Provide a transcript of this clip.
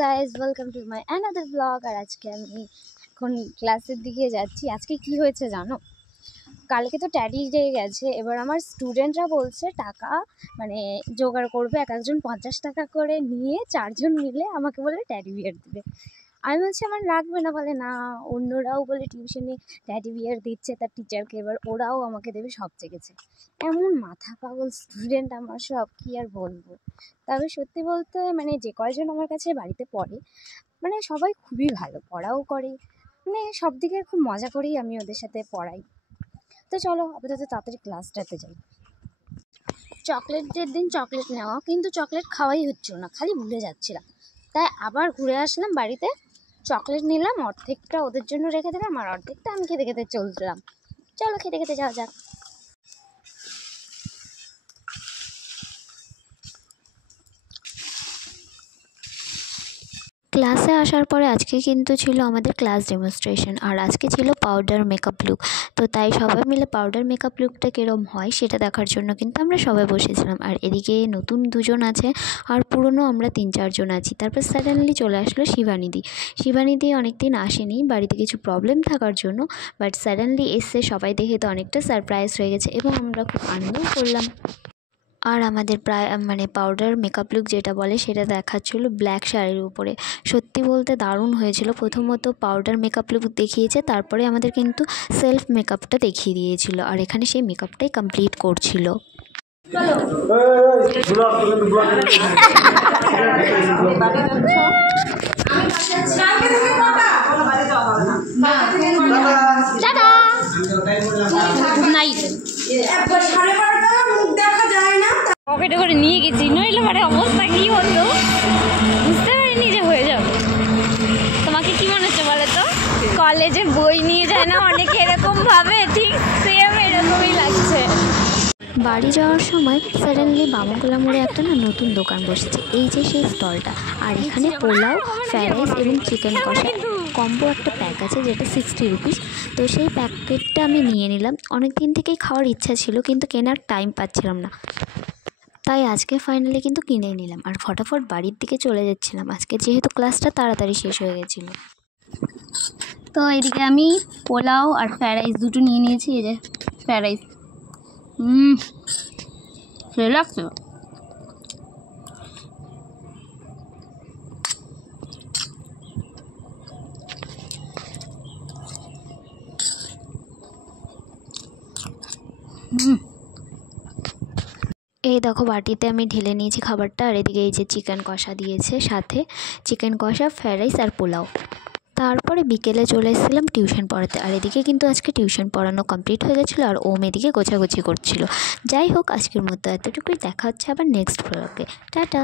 Guys, welcome to my another vlog. আর আজকে আমি এখন ক্লাসের দিকে যাচ্ছি। আজকে কি হয়েছে জানো? কালকে তো ট্যাডি ডে গেছে। এবার আমার স্টুডেন্টরা বলছে টাকা জোগাড় করবে, এক একজন 50 টাকা করে নিয়ে 4 জন মিলে আমাকে বলে ট্যাডি বিয়ার দেবে। আমি বলছি আমার লাগবে না, বলে না অন্যরাও বলে টিউশনে ট্যাডি বিয়ার দিচ্ছে তার টিচারকে, এবার ওরাও আমাকে দেবে। সব জেগেছে, এমন মাথা পাগল স্টুডেন্ট আমার সব, কি আর বলবো। তবে সত্যি বলতে যে কয়জন আমার কাছে বাড়িতে পড়ে সবাই খুবই ভালো, পড়াও করে, সব দিকে খুব মজা করেই আমি ওদের সাথে পড়াই। তো চলো আপাতত তাড়াতাড়ি ক্লাসটাতে যাই। চকলেটের দিন চকলেট নেওয়া, কিন্তু চকলেট খাওয়াই হচ্ছিল না, খালি ভুলে যাচ্ছিলাম। তাই আবার ঘুরে আসলাম বাড়িতে, চকলেট নিলাম, অর্ধেকটা ওদের জন্য রেখে দিলাম আর অর্ধেকটা আমি খেতে খেতে চলছিলাম। চলো খেতে খেতে যাওয়া যাক। ক্লাসে আসার পরে আজকে কিন্তু ছিল আমাদের ক্লাস ডেমনস্ট্রেশন, আর আজকে ছিল পাউডার মেকআপ লুক। তো তাই সবাই মিলে পাউডার মেকআপ লুকটা কীরকম হয় সেটা দেখার জন্য কিন্তু আমরা সবাই বসেছিলাম। আর এদিকে নতুন 2 জন আছে আর পুরনো আমরা 3-4 জন আছি। তারপর সাডেনলি চলে আসলো শিবানীদি অনেক দিন আসেনি বাড়িতে কিছু প্রবলেম থাকার জন্য, বাট সাডেনলি এসে সবাই দেখে তো অনেকটা সারপ্রাইজ হয়ে গেছে এবং আমরা খুব আনন্দও করলাম। আর আমাদের প্রায় পাউডার মেকআপ লুক যেটা বলে সেটা দেখাচ্ছিলো ব্ল্যাক শাড়ির উপরে। সত্যি বলতে দারুণ হয়েছিল। প্রথমত পাউডার মেকআপ লুক দেখিয়েছে, তারপরে আমাদের কিন্তু সেলফ মেকআপটা দেখিয়ে দিয়েছিল, আর এখানে সেই মেকআপটাই কমপ্লিট করছিল। পকেটে করে নিয়ে গেছি, নইলে অবস্থা কি হতো বুঝতে পারিনি যে হয়ে যাবে। তোমাকে কি মনে হচ্ছে বলো তো? কলেজে বই নিয়ে যায় না অনেকে, এরকম ভাবে, ঠিক সেম এরকমই লাগছে। বাড়ি যাওয়ার সময় সাডেনলি বামনগোলা মোড়ে একটা নতুন দোকান বসেছে, এই যে সেই স্টলটা। আর এখানে পোলাও, ফ্রাইড রাইস এবং চিকেন কষা কম্বো একটা প্যাক আছে যেটা 60 রুপিস। তো সেই প্যাকেটটা আমি নিয়ে নিলাম। অনেক দিন থেকেই খাওয়ার ইচ্ছা ছিল কিন্তু কেনার টাইম পাচ্ছিলাম না, তাই আজকে ফাইনালি কিন্তু কিনে নিলাম আর ফটাফট বাড়ির দিকে চলে যাচ্ছিলাম। আজকে যেহেতু ক্লাসটা তাড়াতাড়ি শেষ হয়ে গেছিলো। তো এদিকে আমি পোলাও আর ফ্রাইড রাইস দুটো নিয়ে নিয়েছি। এই যে ফ্রাইড রাইস, ভালো লাগছে। এই দেখো বাটিতে আমি ঢেলে নিয়েছি খাবারটা, আর এদিকে এই যে চিকেন কষা দিয়েছে, সাথে চিকেন কষা, ফ্রাইড রাইস আর পোলাও। তারপরে বিকেলে চলে এসেছিলাম টিউশন পড়াতে, আর এদিকে কিন্তু আজকে টিউশন পড়ানো কমপ্লিট হয়ে গেছিলো আর ওম এদিকে গোছাগুছি করছিল। যাই হোক, আজকের মতো এতটুকুই। দেখা হচ্ছে আবার নেক্সট ব্লগে। টাটা।